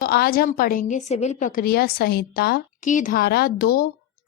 तो आज हम पढ़ेंगे सिविल प्रक्रिया संहिता की धारा 2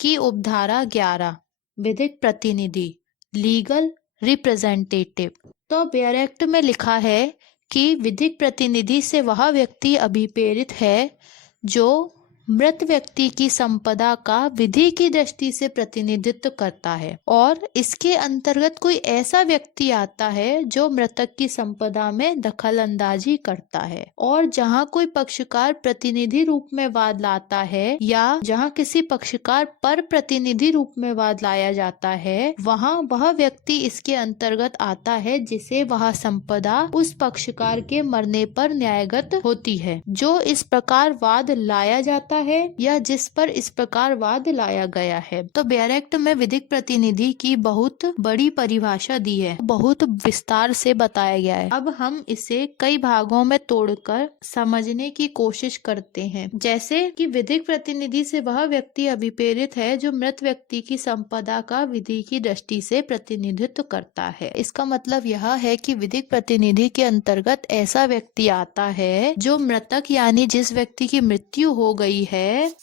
की उपधारा 11 विधिक प्रतिनिधि लीगल रिप्रेजेंटेटिव। तो बेयर एक्ट में लिखा है कि विधिक प्रतिनिधि से वह व्यक्ति अभिप्रेरित है जो मृत व्यक्ति की संपदा का विधि की दृष्टि से प्रतिनिधित्व करता है, और इसके अंतर्गत कोई ऐसा व्यक्ति आता है जो मृतक की संपदा में दखल अंदाजी करता है। और जहाँ कोई पक्षकार प्रतिनिधि रूप में वाद लाता है या जहाँ किसी पक्षकार पर प्रतिनिधि रूप में वाद लाया जाता है, वहाँ वह व्यक्ति इसके अंतर्गत आता है जिसे वह संपदा उस पक्षकार के मरने पर न्यायगत होती है। जो इस प्रकार वाद लाया जाता है या जिस पर इस प्रकार वाद लाया गया है। तो बेयर एक्ट में विधिक प्रतिनिधि की बहुत बड़ी परिभाषा दी है, बहुत विस्तार से बताया गया है। अब हम इसे कई भागों में तोड़कर समझने की कोशिश करते हैं। जैसे कि विधिक प्रतिनिधि से वह व्यक्ति अभिप्रेरित है जो मृत व्यक्ति की संपदा का विधि की दृष्टि से प्रतिनिधित्व करता है। इसका मतलब यह है कि विधिक प्रतिनिधि के अंतर्गत ऐसा व्यक्ति आता है जो मृतक यानी जिस व्यक्ति की मृत्यु हो गई है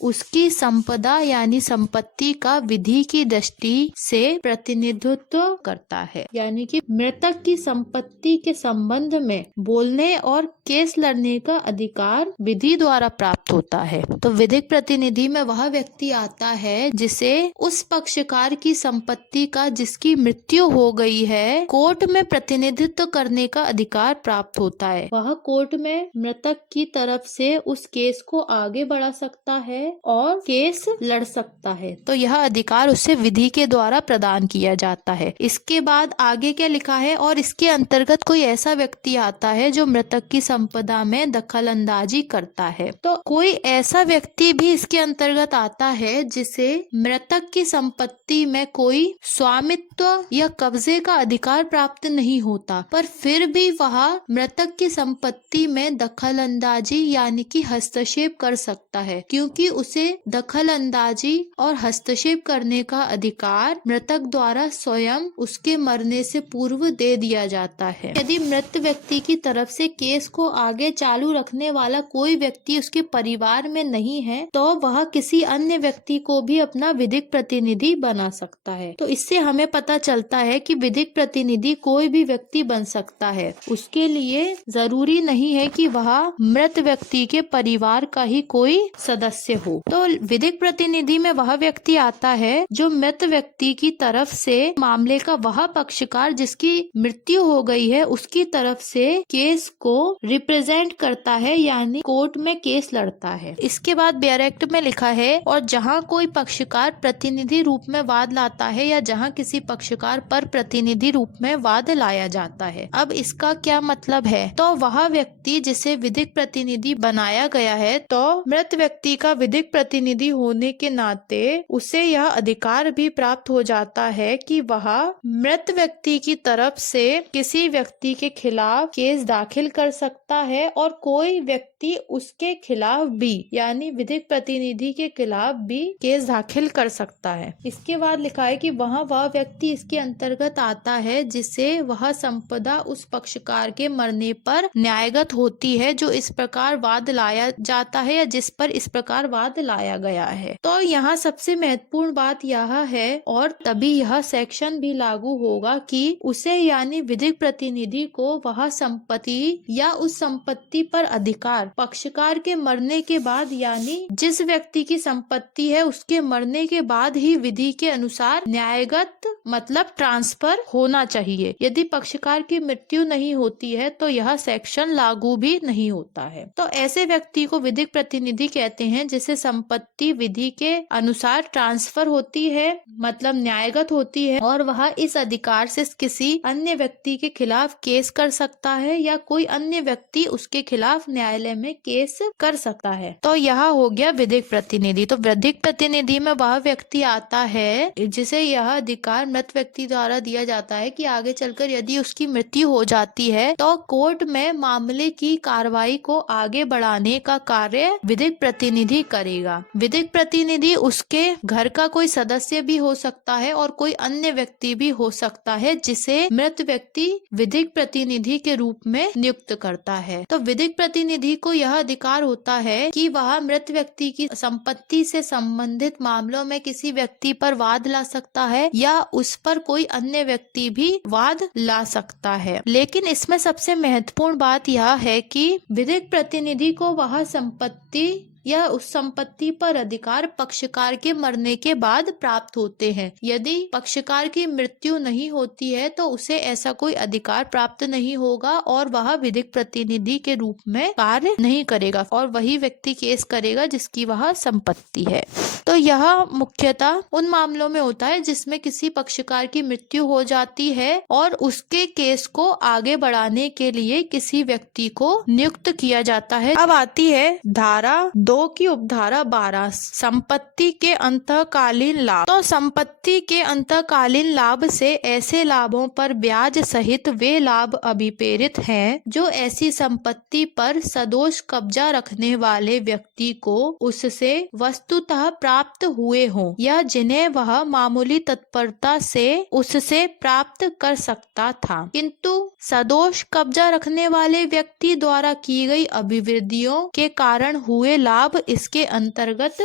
उसकी संपदा यानी संपत्ति का विधि की दृष्टि से प्रतिनिधित्व करता है। यानी कि मृतक की संपत्ति के संबंध में बोलने और केस लड़ने का अधिकार विधि द्वारा प्राप्त होता है। तो विधिक प्रतिनिधि में वह व्यक्ति आता है जिसे उस पक्षकार की संपत्ति का जिसकी मृत्यु हो गई है कोर्ट में प्रतिनिधित्व करने का अधिकार प्राप्त होता है। वह कोर्ट में मृतक की तरफ से उस केस को आगे बढ़ा सकता है और केस लड़ सकता है। तो यह अधिकार उससे विधि के द्वारा प्रदान किया जाता है। इसके बाद आगे क्या लिखा है, और इसके अंतर्गत कोई ऐसा व्यक्ति आता है जो मृतक की संपदा में दखल अंदाजी करता है। तो कोई ऐसा व्यक्ति भी इसके अंतर्गत आता है जिसे मृतक की संपत्ति में कोई स्वामित्व या कब्जे का अधिकार प्राप्त नहीं होता, पर फिर भी वह मृतक की संपत्ति में दखल अंदाजी यानी कि हस्तक्षेप कर सकता है, क्योंकि उसे दखल अंदाजी और हस्तक्षेप करने का अधिकार मृतक द्वारा स्वयं उसके मरने से पूर्व दे दिया जाता है। यदि मृत व्यक्ति की तरफ से केस को आगे चालू रखने वाला कोई व्यक्ति उसके परिवार में नहीं है तो वह किसी अन्य व्यक्ति को भी अपना विधिक प्रतिनिधि बना सकता है। तो इससे हमें पता चलता है कि विधिक प्रतिनिधि कोई भी व्यक्ति बन सकता है। उसके लिए जरूरी नहीं है कि वह मृत व्यक्ति के परिवार का ही कोई सदस्य हो। तो विधिक प्रतिनिधि में वह व्यक्ति आता है जो मृत व्यक्ति की तरफ से मामले का वह पक्षकार जिसकी मृत्यु हो गई है उसकी तरफ से केस को रिप्रेजेंट करता है, यानी कोर्ट में केस लड़ता है। इसके बाद बेयर एक्ट में लिखा है, और जहां कोई पक्षकार प्रतिनिधि रूप में वाद लाता है या जहां किसी पक्षकार पर प्रतिनिधि रूप में वाद लाया जाता है। अब इसका क्या मतलब है, तो वह व्यक्ति जिसे विधिक प्रतिनिधि बनाया गया है तो मृत व्यक्ति का विधिक प्रतिनिधि होने के नाते उसे यह अधिकार भी प्राप्त हो जाता है कि वह मृत व्यक्ति की तरफ से किसी व्यक्ति के खिलाफ केस दाखिल कर सकता है और कोई व्यक्ति उसके खिलाफ भी यानी विधिक प्रतिनिधि के खिलाफ भी केस दाखिल कर सकता है। इसके बाद लिखा है कि वह व्यक्ति इसके अंतर्गत आता है जिसे वह संपदा उस पक्षकार के मरने पर न्यायगत होती है जो इस प्रकार वाद लाया जाता है या जिस पर इस प्रकार वाद लाया गया है। तो यहाँ सबसे महत्वपूर्ण बात यह है, और तभी यह सेक्शन भी लागू होगा कि उसे यानी विधिक प्रतिनिधि को वह संपत्ति या उस संपत्ति पर अधिकार पक्षकार के मरने के बाद यानी जिस व्यक्ति की संपत्ति है उसके मरने के बाद ही विधि के अनुसार न्यायगत मतलब ट्रांसफर होना चाहिए। यदि पक्षकार की मृत्यु नहीं होती है तो यह सेक्शन लागू भी नहीं होता है। तो ऐसे व्यक्ति को विधिक प्रतिनिधि कहते हैं जिसे संपत्ति विधि के अनुसार ट्रांसफर होती है मतलब न्यायगत होती है, और वह इस अधिकार से किसी अन्य व्यक्ति के खिलाफ केस कर सकता है या कोई अन्य व्यक्ति उसके खिलाफ न्यायालय में केस कर सकता है। तो यह हो गया विधिक प्रतिनिधि। तो विधिक प्रतिनिधि में वह व्यक्ति आता है जिसे यह अधिकार मृत व्यक्ति द्वारा दिया जाता है कि आगे चलकर यदि उसकी मृत्यु हो जाती है तो कोर्ट में मामले की कार्रवाई को आगे बढ़ाने का कार्य विधिक प्रतिनिधि करेगा। विधिक प्रतिनिधि उसके घर का कोई सदस्य भी हो सकता है और कोई अन्य व्यक्ति भी हो सकता है जिसे मृत व्यक्ति विधिक प्रतिनिधि के रूप में नियुक्त करता है। तो विधिक प्रतिनिधि को यह अधिकार होता है कि वह मृत व्यक्ति की संपत्ति से संबंधित मामलों में किसी व्यक्ति पर वाद ला सकता है या उस पर कोई अन्य व्यक्ति भी वाद ला सकता है। लेकिन इसमें सबसे महत्वपूर्ण बात यह है कि विधिक प्रतिनिधि को वह संपत्ति या उस संपत्ति पर अधिकार पक्षकार के मरने के बाद प्राप्त होते हैं। यदि पक्षकार की मृत्यु नहीं होती है तो उसे ऐसा कोई अधिकार प्राप्त नहीं होगा और वह विधिक प्रतिनिधि के रूप में कार्य नहीं करेगा और वही व्यक्ति केस करेगा जिसकी वह संपत्ति है। तो यह मुख्यतः उन मामलों में होता है जिसमें किसी पक्षकार की मृत्यु हो जाती है और उसके केस को आगे बढ़ाने के लिए किसी व्यक्ति को नियुक्त किया जाता है। अब आती है धारा 2 की उपधारा 12, संपत्ति के अंतःकालीन लाभ। तो संपत्ति के अंतःकालीन लाभ से ऐसे लाभों पर ब्याज सहित वे लाभ अभिप्रेरित हैं जो ऐसी संपत्ति पर सदोष कब्जा रखने वाले व्यक्ति को उससे वस्तुतः प्राप्त हुए हों या जिन्हें वह मामूली तत्परता से उससे प्राप्त कर सकता था, किंतु सदोष कब्जा रखने वाले व्यक्ति द्वारा की गई अभिवृद्धियों के कारण हुए लाभ इसके अंतर्गत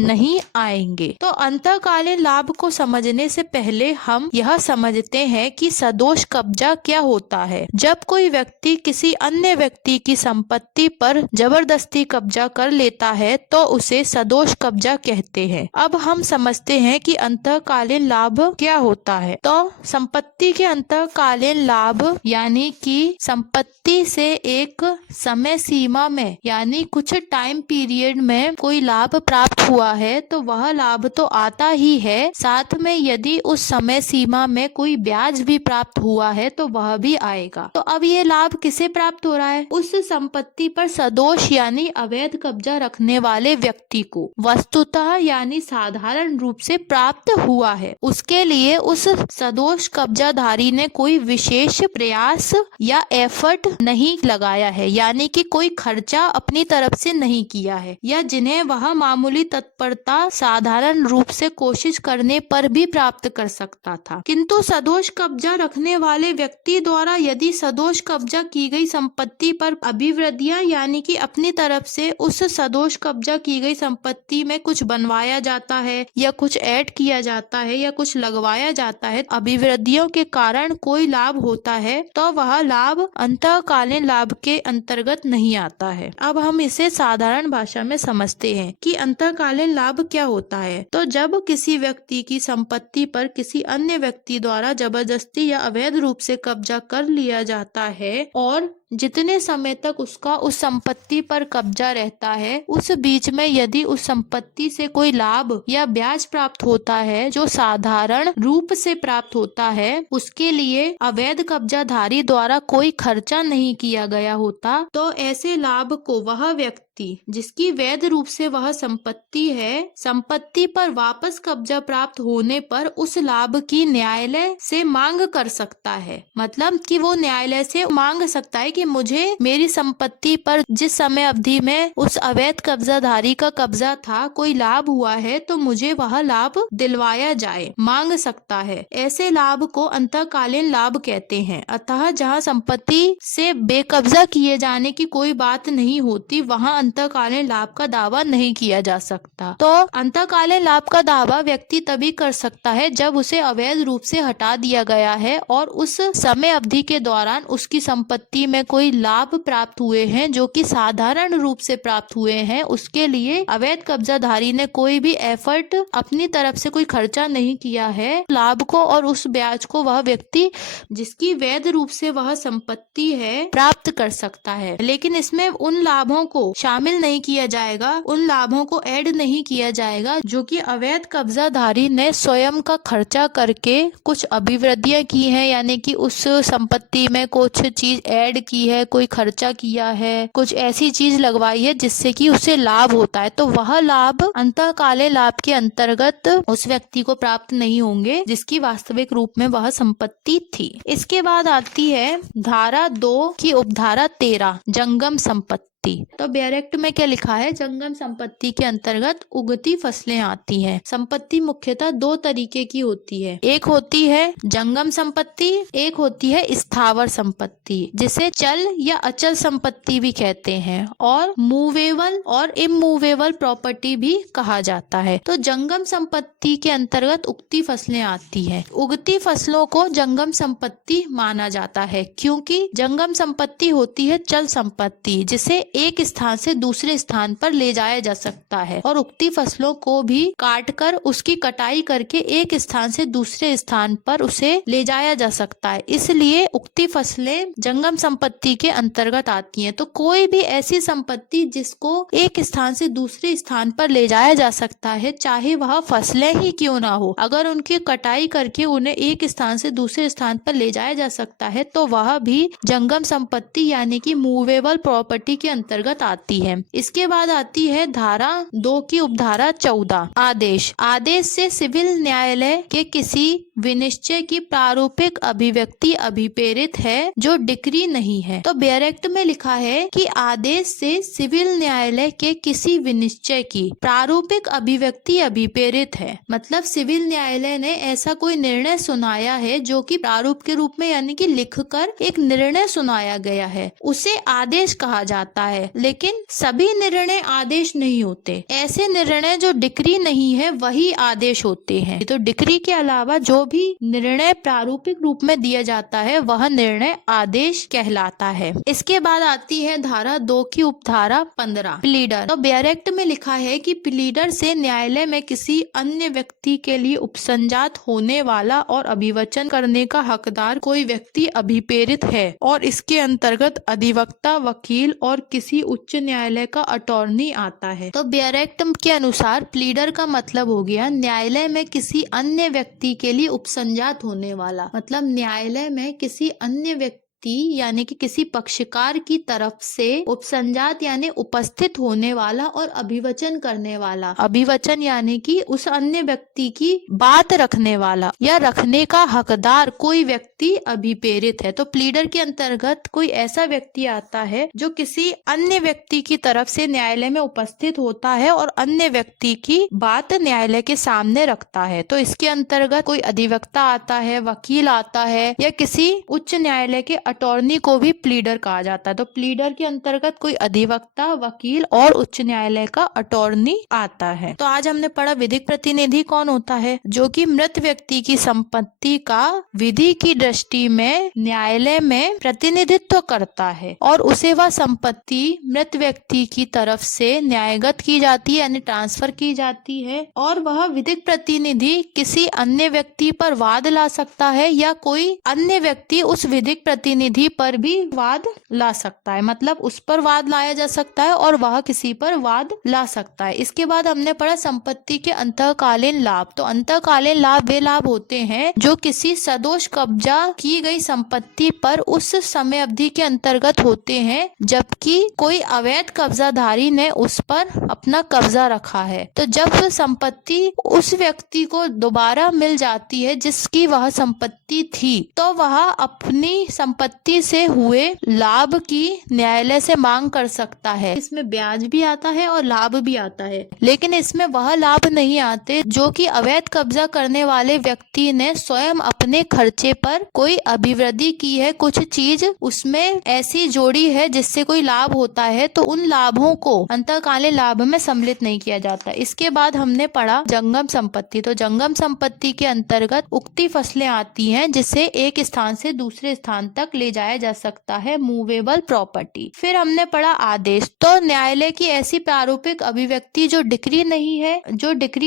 नहीं आएंगे। तो अंतःकालीन लाभ को समझने से पहले हम यह समझते हैं कि सदोष कब्जा क्या होता है। जब कोई व्यक्ति किसी अन्य व्यक्ति की संपत्ति पर जबरदस्ती कब्जा कर लेता है तो उसे सदोष कब्जा कहते हैं। अब हम समझते हैं कि अंतःकालीन लाभ क्या होता है। तो संपत्ति के अंतःकालीन लाभ यानी कि संपत्ति से एक समय सीमा में यानी कुछ टाइम पीरियड में कोई लाभ प्राप्त हुआ है तो वह लाभ तो आता ही है, साथ में यदि उस समय सीमा में कोई ब्याज भी प्राप्त हुआ है तो वह भी आएगा। तो अब ये लाभ किसे प्राप्त हो रहा है? उस संपत्ति पर सदोष यानी अवैध कब्जा रखने वाले व्यक्ति को वस्तुतः यानी साधारण रूप से प्राप्त हुआ है। उसके लिए उस सदोष कब्जाधारी ने कोई विशेष प्रयास या एफर्ट नहीं लगाया है, यानी कि कोई खर्चा अपनी तरफ से नहीं किया है या जिन्हें वह मामूली तत्परता साधारण रूप से कोशिश करने पर भी प्राप्त कर सकता था। किंतु सदोष कब्जा रखने वाले व्यक्ति द्वारा यदि सदोष कब्जा की गई संपत्ति पर अभिवृद्धियां यानी कि अपनी तरफ से उस सदोष कब्जा की गई संपत्ति में कुछ बनवाया जाता है या कुछ ऐड किया जाता है या कुछ लगवाया जाता है, अभिवृद्धियों के कारण कोई लाभ होता है तो वह लाभ अंतःकालीन लाभ के अंतर्गत नहीं आता है। अब हम इसे साधारण भाषा में समझते हैं कि अंतःकालीन लाभ क्या होता है। तो जब किसी व्यक्ति की संपत्ति पर किसी अन्य व्यक्ति द्वारा जबरदस्ती या अवैध रूप से कब्जा कर लिया जाता है और जितने समय तक उसका उस संपत्ति पर कब्जा रहता है उस बीच में यदि उस संपत्ति से कोई लाभ या ब्याज प्राप्त होता है जो साधारण रूप से प्राप्त होता है, उसके लिए अवैध कब्जाधारी द्वारा कोई खर्चा नहीं किया गया होता, तो ऐसे लाभ को वह व्यक्ति जिसकी वैध रूप से वह संपत्ति है, संपत्ति पर वापस कब्जा प्राप्त होने पर उस लाभ की न्यायालय से मांग कर सकता है। मतलब कि वो न्यायालय से मांग सकता है कि मुझे मेरी संपत्ति पर जिस समय अवधि में उस अवैध कब्जाधारी का कब्जा था कोई लाभ हुआ है तो मुझे वह लाभ दिलवाया जाए, मांग सकता है। ऐसे लाभ को अंतःकालीन लाभ कहते हैं। अतः जहाँ संपत्ति से बेकब्जा किए जाने की कोई बात नहीं होती वहाँ अंतःकालीन लाभ का दावा नहीं किया जा सकता। तो अंतःकालीन लाभ का दावा व्यक्ति तभी कर सकता है जब उसे अवैध रूप से हटा दिया गया है और उस समय अवधि के दौरान उसकी संपत्ति में कोई लाभ प्राप्त हुए हैं जो कि साधारण रूप से प्राप्त हुए हैं। उसके लिए अवैध कब्जाधारी ने कोई भी एफर्ट अपनी तरफ से कोई खर्चा नहीं किया है। लाभ को और उस ब्याज को वह व्यक्ति जिसकी वैध रूप से वह संपत्ति है प्राप्त कर सकता है। लेकिन इसमें उन लाभों को शामिल नहीं किया जाएगा, उन लाभों को ऐड नहीं किया जाएगा जो कि अवैध कब्जाधारी ने स्वयं का खर्चा करके कुछ अभिवृद्धियां की हैं, यानी कि उस संपत्ति में कुछ चीज ऐड की है, कोई खर्चा किया है, कुछ ऐसी चीज लगवाई है जिससे कि उसे लाभ होता है। तो वह लाभ अंतःकालीन लाभ के अंतर्गत उस व्यक्ति को प्राप्त नहीं होंगे जिसकी वास्तविक रूप में वह संपत्ति थी। इसके बाद आती है धारा 2 की उपधारा 13 जंगम संपत्ति। संपत्ति। तो बेयर एक्ट में क्या लिखा है, जंगम संपत्ति के अंतर्गत उगती फसलें आती हैं। संपत्ति मुख्यतः दो तरीके की होती है, एक होती है जंगम संपत्ति, एक होती है स्थावर संपत्ति, जिसे चल या अचल संपत्ति भी कहते हैं, और मूवेबल और इमूवेबल प्रॉपर्टी भी कहा जाता है। तो जंगम संपत्ति के अंतर्गत उगती फसलें आती हैं। उगती फसलों को जंगम संपत्ति माना जाता है, क्योंकि जंगम संपत्ति होती है चल संपत्ति, जिसे एक स्थान से दूसरे स्थान पर ले जाया जा सकता है, और उगती फसलों को भी काट कर उसकी कटाई करके एक स्थान से दूसरे स्थान पर उसे ले जाया जा सकता है, इसलिए उगती फसलें जंगम संपत्ति के अंतर्गत आती हैं। तो कोई भी ऐसी संपत्ति जिसको एक स्थान से दूसरे स्थान पर ले जाया जा सकता है, चाहे वह फसलें ही क्यों ना हो, अगर उनकी कटाई करके उन्हें एक स्थान से दूसरे स्थान पर ले जाया जा सकता है, तो वह भी जंगम संपत्ति यानी कि मूवेबल प्रॉपर्टी के अंतर्गत आती है। इसके बाद आती है धारा 2 की उपधारा 14, आदेश। आदेश से सिविल न्यायालय के किसी विनिश्चय की प्रारूपिक अभिव्यक्ति अभिप्रेरित है जो डिक्री नहीं है। तो बेयर एक्ट में लिखा है कि आदेश से सिविल न्यायालय के किसी विनिश्चय की प्रारूपिक अभिव्यक्ति अभिप्रेरित है, मतलब सिविल न्यायालय ने ऐसा कोई निर्णय सुनाया है जो कि प्रारूप के रूप में यानी कि लिखकर एक निर्णय सुनाया गया है, उसे आदेश कहा जाता है। लेकिन सभी निर्णय आदेश नहीं होते, ऐसे निर्णय जो डिक्री नहीं है वही आदेश होते हैं। तो डिक्री के अलावा जो भी निर्णय प्रारूपिक रूप में दिया जाता है वह निर्णय आदेश कहलाता है। इसके बाद आती है धारा 2 की उपधारा 15, प्लीडर। तो बेयर एक्ट में लिखा है कि प्लीडर से न्यायालय में किसी अन्य व्यक्ति के लिए उपसंजात होने वाला और अभिवचन करने का हकदार कोई व्यक्ति अभिप्रेरित है, और इसके अंतर्गत अधिवक्ता, वकील और किसी उच्च न्यायालय का अटॉर्नी आता है। तो बेयर एक्ट के अनुसार प्लीडर का मतलब हो गया न्यायालय में किसी अन्य व्यक्ति के लिए उपसंजात होने वाला, मतलब न्यायालय में किसी अन्य व्यक्ति यानी कि किसी पक्षकार की तरफ से उपसंजात यानी उपस्थित होने वाला और अभिवचन करने वाला। अभिवचन यानी कि उस अन्य व्यक्ति की बात रखने वाला या रखने का हकदार कोई व्यक्ति अभिप्रेरित है। तो प्लीडर के अंतर्गत कोई ऐसा व्यक्ति आता है जो किसी अन्य व्यक्ति की तरफ से न्यायालय में उपस्थित होता है और अन्य व्यक्ति की बात न्यायालय के सामने रखता है। तो इसके अंतर्गत कोई अधिवक्ता आता है, वकील आता है, या किसी उच्च न्यायालय के अटॉर्नी को भी प्लीडर कहा जाता है। तो प्लीडर के अंतर्गत कोई अधिवक्ता, वकील और उच्च न्यायालय का अटॉर्नी आता है। तो आज हमने पढ़ा विधिक प्रतिनिधि कौन होता है, जो कि मृत व्यक्ति की संपत्ति का विधि की दृष्टि में न्यायालय में प्रतिनिधित्व करता है, और उसे वह संपत्ति मृत व्यक्ति की तरफ से न्यायगत की जाती है यानी ट्रांसफर की जाती है, और वह विधिक प्रतिनिधि किसी अन्य व्यक्ति पर वाद ला सकता है या कोई अन्य व्यक्ति उस विधिक प्रतिनिधि पर भी वाद ला सकता है, मतलब उस पर वाद लाया जा सकता है और वह किसी पर वाद ला सकता है। इसके बाद हमने पढ़ा संपत्ति के अंतःकालीन लाभ। तो अंतःकालीन लाभ वे लाभ होते हैं जो किसी सदोष कब्जा की गई संपत्ति पर उस समय अवधि के अंतर्गत होते हैं जबकि कोई अवैध कब्जाधारी ने उस पर अपना कब्जा रखा है। तो जब संपत्ति उस व्यक्ति को दोबारा मिल जाती है जिसकी वह संपत्ति थी, तो वह अपनी संपत्ति से हुए लाभ की न्यायालय से मांग कर सकता है। इसमें ब्याज भी आता है और लाभ भी आता है, लेकिन इसमें वह लाभ नहीं आते जो कि अवैध कब्जा करने वाले व्यक्ति ने स्वयं अपने खर्चे पर कोई अभिवृद्धि की है, कुछ चीज उसमें ऐसी जोड़ी है जिससे कोई लाभ होता है, तो उन लाभों को अंतःकालीन लाभ में सम्मिलित नहीं किया जाता। इसके बाद हमने पढ़ा जंगम संपत्ति। तो जंगम संपत्ति के अंतर्गत उगती फसलें आती हैं जिसे एक स्थान से दूसरे स्थान तक ले जाया जा सकता है, मूवेबल प्रॉपर्टी। फिर हमने पढ़ा आदेश। तो न्यायालय की ऐसी प्रारूपिक अभिव्यक्ति जो डिक्री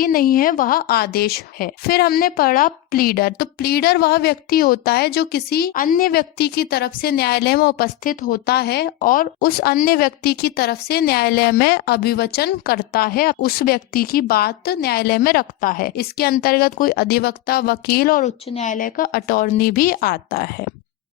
नहीं है वह आदेश है। फिर हमने पढ़ा प्लीडर। तो प्लीडर वह व्यक्ति होता है जो किसी अन्य व्यक्ति की तरफ से न्यायालय में उपस्थित होता है और उस अन्य व्यक्ति की तरफ से न्यायालय में अभिवचन करता है, उस व्यक्ति की बात न्यायालय में रखता है। इसके अंतर्गत कोई अधिवक्ता, वकील और उच्च न्यायालय का अटॉर्नी भी आता है।